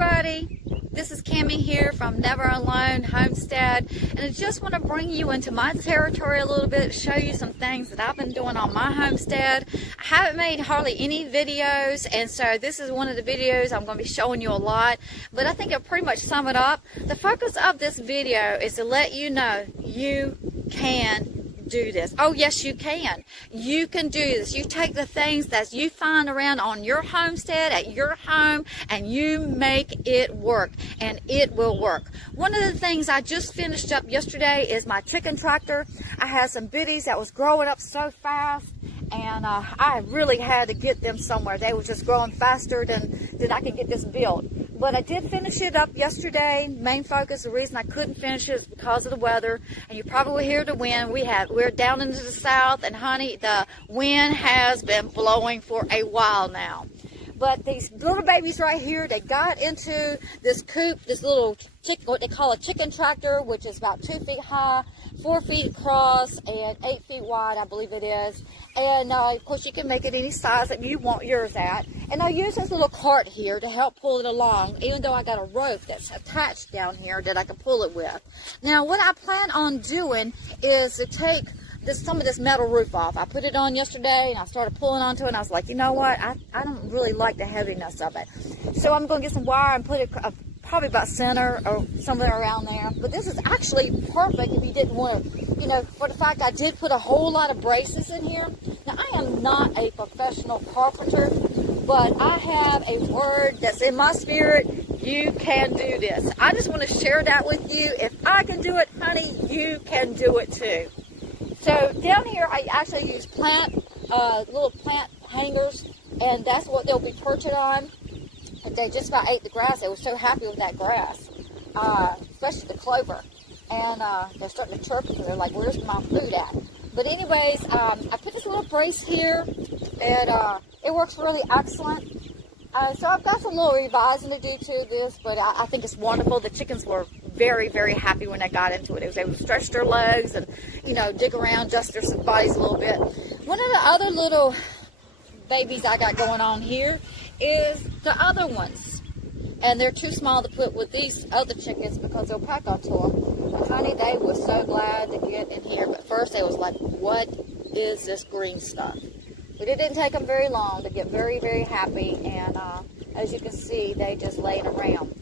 everybody, this is Cammie here from Never Alone Homestead, and I just want to bring you into my territory a little bit, show you some things that I've been doing on my homestead. I haven't made hardly any videos, and so this is one of the videos I'm going to be showing you a lot, but I think it'll pretty much sum it up. The focus of this video is to let you know you can do this. Oh yes, you can. You can do this. You take the things that you find around on your homestead, at your home, and you make it work, and it will work. One of the things I just finished up yesterday is my chicken tractor. I had some biddies that was growing up so fast, and I really had to get them somewhere. They were just growing faster than I could get this built. But I did finish it up yesterday. Main focus, the reason I couldn't finish it is because of the weather. And you probably will hear the wind. We're down into the south, and honey, the wind has been blowing for a while now. But these little babies right here, they got into this coop, this little what they call a chicken tractor, which is about 2 feet high, 4 feet across, and 8 feet wide, I believe it is. And of course, you can make it any size that you want yours at. And I use this little cart here to help pull it along, even though I got a rope that's attached down here that I can pull it with. Now, what I plan on doing is to take some of this metal roof off. I put it on yesterday, and I started pulling onto it, and I was like, you know what? I don't really like the heaviness of it. So I'm going to get some wire and put it probably about center or somewhere around there. But this is actually perfect if you didn't want to, you know, for the fact I did put a whole lot of braces in here. Now, I am not a professional carpenter, but I have a word that's in my spirit. You can do this. I just want to share that with you. If I can do it, honey, you can do it too. So down here, I actually use little plant hangers, and that's what they'll be perching on. And they just about ate the grass. They were so happy with that grass, especially the clover. And they're starting to chirp because they're like, where's my food at? But anyways, I put this little brace here, and it works really excellent. So I've got some little revising to do to this, but I think it's wonderful. The chickens were very, very happy when they got into it. They was able to stretch their legs and, you know, dig around, adjust their bodies a little bit. One of the other little babies I got going on here is the other ones. And they're too small to put with these other chickens because they'll pack onto them. But honey, they were so glad to get in here. But first they was like, what is this green stuff? But it didn't take them very long to get very, very happy. And as you can see, they just laying around.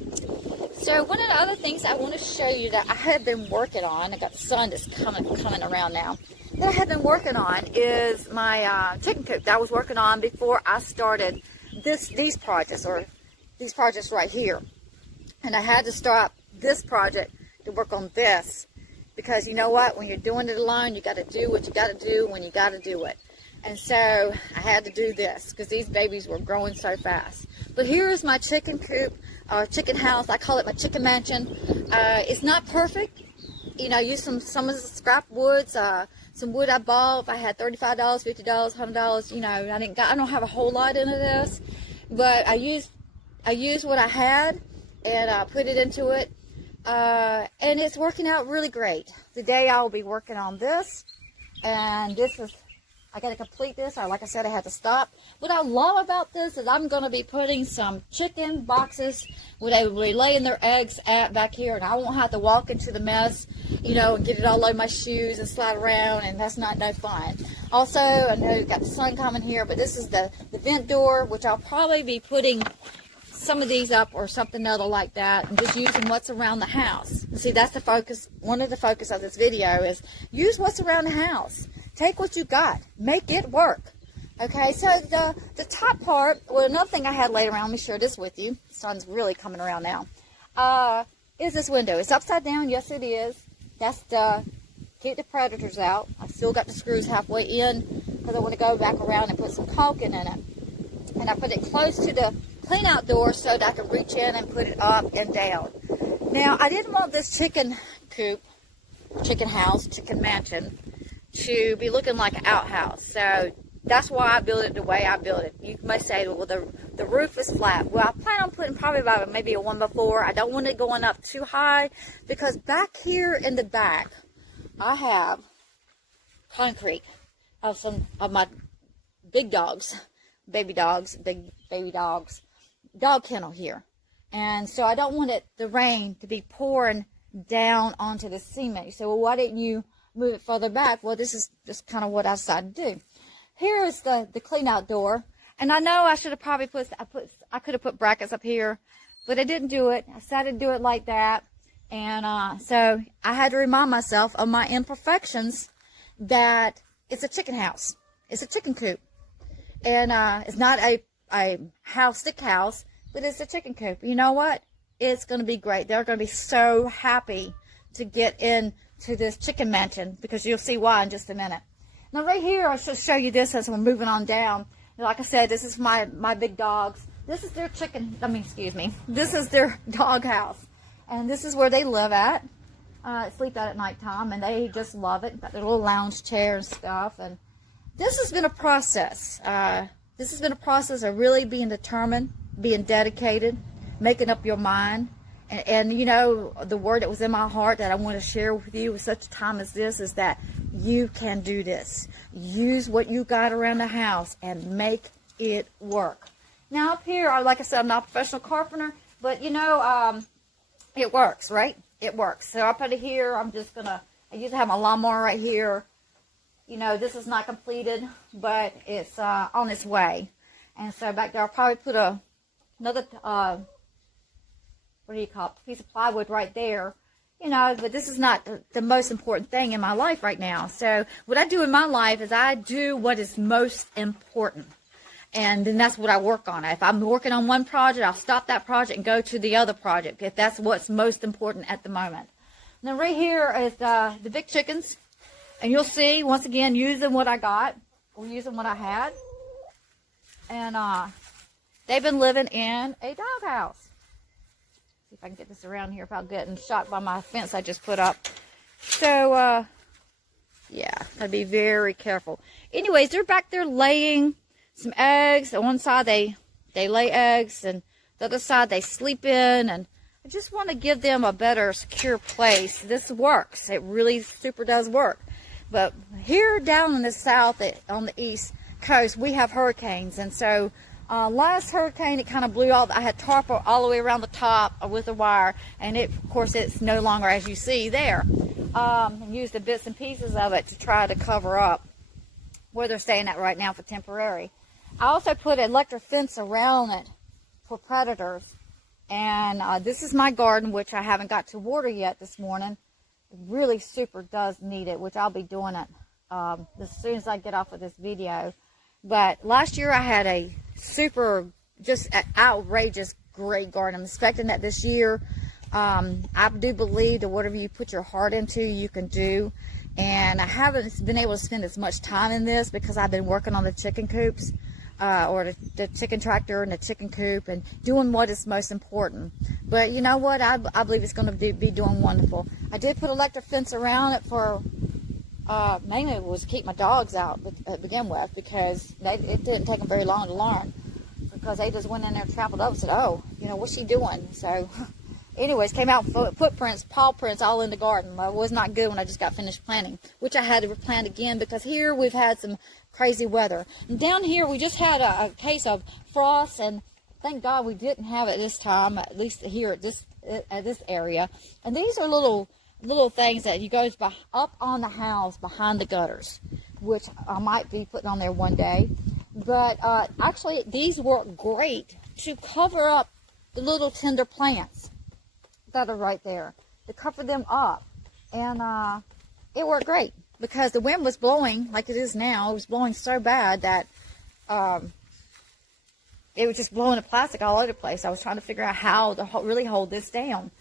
So one of the other things I want to show you that I have been working on, I got the sun that's coming around now, that I have been working on is my chicken coop that I was working on before I started these projects right here. And I had to stop this project to work on this, because you know what, when you're doing it alone, you got to do what you got to do when you got to do it. And so I had to do this because these babies were growing so fast. But here is my chicken coop, chicken house. I call it my chicken mansion. It's not perfect. You know, I used some of the scrap woods, some wood I bought. If I had $35, $50, $100, you know, I don't have a whole lot into this, but I used what I had and put it into it, and it's working out really great. Today I will be working on this, and this is. I got to complete this. Like I said, I had to stop. What I love about this is I'm going to be putting some chicken boxes where they will be laying their eggs at back here, and I won't have to walk into the mess, you know, and get it all over my shoes and slide around, and that's no fun. Also, I know you've got the sun coming here, but this is the vent door, which I'll probably be putting some of these up or something other like that, and just using what's around the house. See, that's the focus. One of the focus of this video is use what's around the house. Take what you got. Make it work. Okay, so the top part, well, another thing I had laid around, let me share this with you. The sun's really coming around now. Is this window. It's upside down. Yes, it is. That's to keep the predators out. I still got the screws halfway in because I want to go back around and put some caulking in it. And I put it close to the clean out door so that I can reach in and put it up and down. Now, I didn't want this chicken coop, chicken house, chicken mansion to be looking like an outhouse. So that's why I built it the way I built it. You may say, well, the roof is flat. Well, I plan on putting probably about maybe a 1x4. I don't want it going up too high because back here in the back, I have concrete of some of my big dogs, big baby dogs, dog kennel here. And so I don't want the rain to be pouring down onto the cement. So, well, why didn't you move it further back? Well, this is just kind of what I decided to do. Here is the clean out door. And I know I should have probably I could have put brackets up here, but I didn't do it. I decided to do it like that. And so I had to remind myself of my imperfections, that it's a chicken house. It's a chicken coop. And it's not a stick house, but it's a chicken coop. You know what? It's going to be great. They're going to be so happy to get into this chicken mansion, because you'll see why in just a minute. Now right here, I should show you this as we're moving on down. Like I said, this is my big dogs. This is their this is their dog house. And this is where they live at, sleep at nighttime, and they just love it. Got their little lounge chair and stuff. And this has been a process. This has been a process of really being determined, being dedicated, making up your mind. And you know, the word that was in my heart that I want to share with you at such a time as this is that you can do this. Use what you got around the house and make it work. Now up here, like I said, I'm not a professional carpenter, but you know, it works, right? It works. So up out of here, I used to have my lawnmower right here. You know, this is not completed, but it's on its way. And so back there, I'll probably put another, what do you call it, piece of plywood right there. You know, but this is not the most important thing in my life right now. So what I do in my life is I do what is most important. And then that's what I work on. If I'm working on one project, I'll stop that project and go to the other project, if that's what's most important at the moment. And then right here is the big chickens. And you'll see, once again, using what I got, or using what I had. And they've been living in a doghouse. See if I can get this around here without getting shot by my fence I just put up. So, yeah, I'd be very careful. Anyways, they're back there laying some eggs. On one side, they lay eggs, and the other side, they sleep in. And I just want to give them a better, secure place. This works. It really super does work. But here down in the south, on the east coast, we have hurricanes. And so last hurricane, it kind of blew all. I had tarp all the way around the top with a wire. And of course, it's no longer, as you see there. And used the bits and pieces of it to try to cover up where they're staying at right now for temporary. I also put an electric fence around it for predators. And this is my garden, which I haven't got to water yet this morning. It really super does need it, which I'll be doing it as soon as I get off of this video. But last year I had a super, just outrageous great garden. I'm expecting that this year. I do believe that whatever you put your heart into, you can do. And I haven't been able to spend as much time in this because I've been working on the chicken coops. Or the chicken tractor and the chicken coop, and doing what is most important. But you know what? I believe it's going to be doing wonderful. I did put electric fence around it for, mainly it was to keep my dogs out to begin with, because it didn't take them very long to learn, because they just went in there and trampled up and said, oh, you know, what's she doing? So anyways, came out footprints, paw prints all in the garden. It was not good when I just got finished planting, which I had to replant again because here we've had some crazy weather. And down here we just had a case of frost, and thank God we didn't have it this time, at least here at this area. And these are little things that you go up on the house behind the gutters, which I might be putting on there one day. But actually these work great to cover up the little tender plants that are right there, to cover them up. And it worked great because the wind was blowing like it is now. It was blowing so bad that it was just blowing the plastic all over the place. I was trying to figure out how to really hold this down.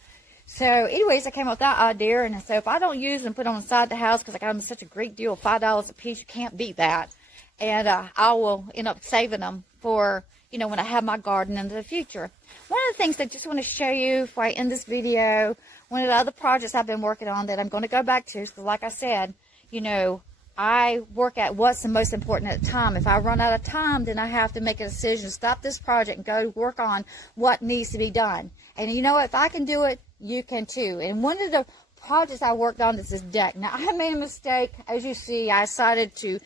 So anyways, I came up with that idea, and so if I don't use them, put them on the side of the house, because I got them such a great deal, $5 a piece, you can't beat that. And I will end up saving them for, you know, when I have my garden in the future. One of the things that I just want to show you before I end this video, one of the other projects I've been working on that I'm going to go back to, because like I said, you know, I work at what's the most important at the time. If I run out of time, then I have to make a decision, stop this project and go work on what needs to be done. And you know what, if I can do it, you can too. And one of the projects I worked on is this deck. Now, I made a mistake. As you see, I decided to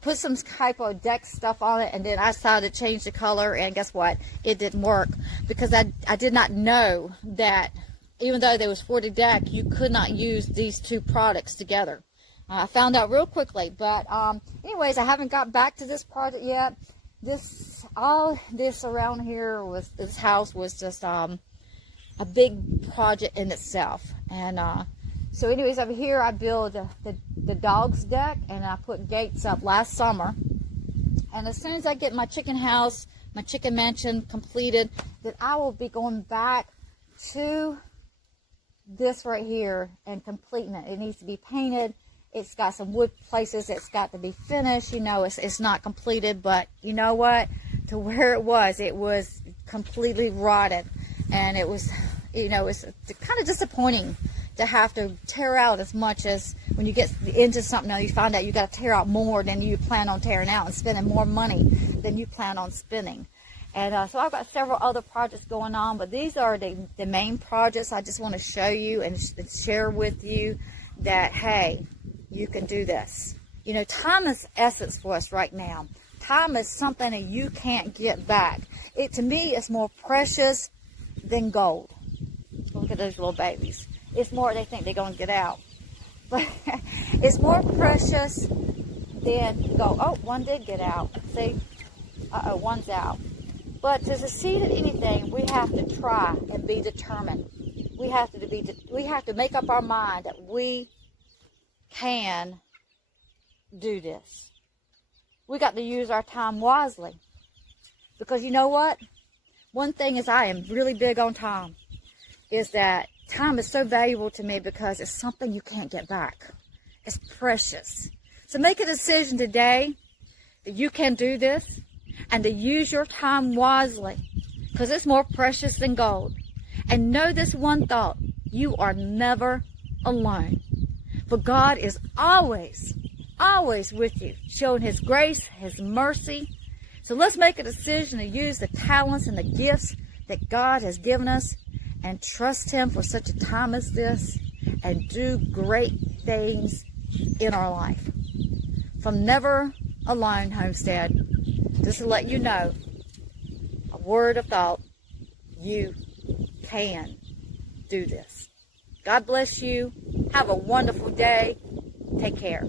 put some type of deck stuff on it, and then I decided to change the color, and guess what? It didn't work because I did not know that even though there was for the deck, you could not use these two products together. I found out real quickly, but anyways, I haven't got back to this project yet. All this around here this house was just a big project in itself. And so anyways, over here I built the dog's deck, and I put gates up last summer. And as soon as I get my chicken house, my chicken mansion completed, that I will be going back to this right here and completing it. It needs to be painted. It's got some wood places it's got to be finished. You know, it's not completed, but you know what? To where it was completely rotted. And it was, you know, it's kind of disappointing to have to tear out as much as when you get into something now, you find out you got to tear out more than you plan on tearing out and spending more money than you plan on spending. And so I've got several other projects going on, but these are the main projects I just want to show you and share with you that, hey, you can do this. You know, time is essence for us right now. Time is something that you can't get back. It, to me, is more precious than gold. Look at those little babies. It's more they think they're going to get out. But it's more precious than gold. Oh, one did get out. See? Uh-oh, one's out. But to succeed at anything, we have to try and be determined. We have to make up our mind that we can do this. We got to use our time wisely. Because you know what? One thing is, I am really big on time, is that time is so valuable to me because it's something you can't get back. It's precious. So make a decision today that you can do this and to use your time wisely, because it's more precious than gold. And know this one thought: you are never alone. For God is always, always with you, showing His grace, His mercy. So let's make a decision to use the talents and the gifts that God has given us and trust Him for such a time as this and do great things in our life. From Never Alone Homestead, just to let you know, a word of thought: you can do this. God bless you. Have a wonderful day. Take care.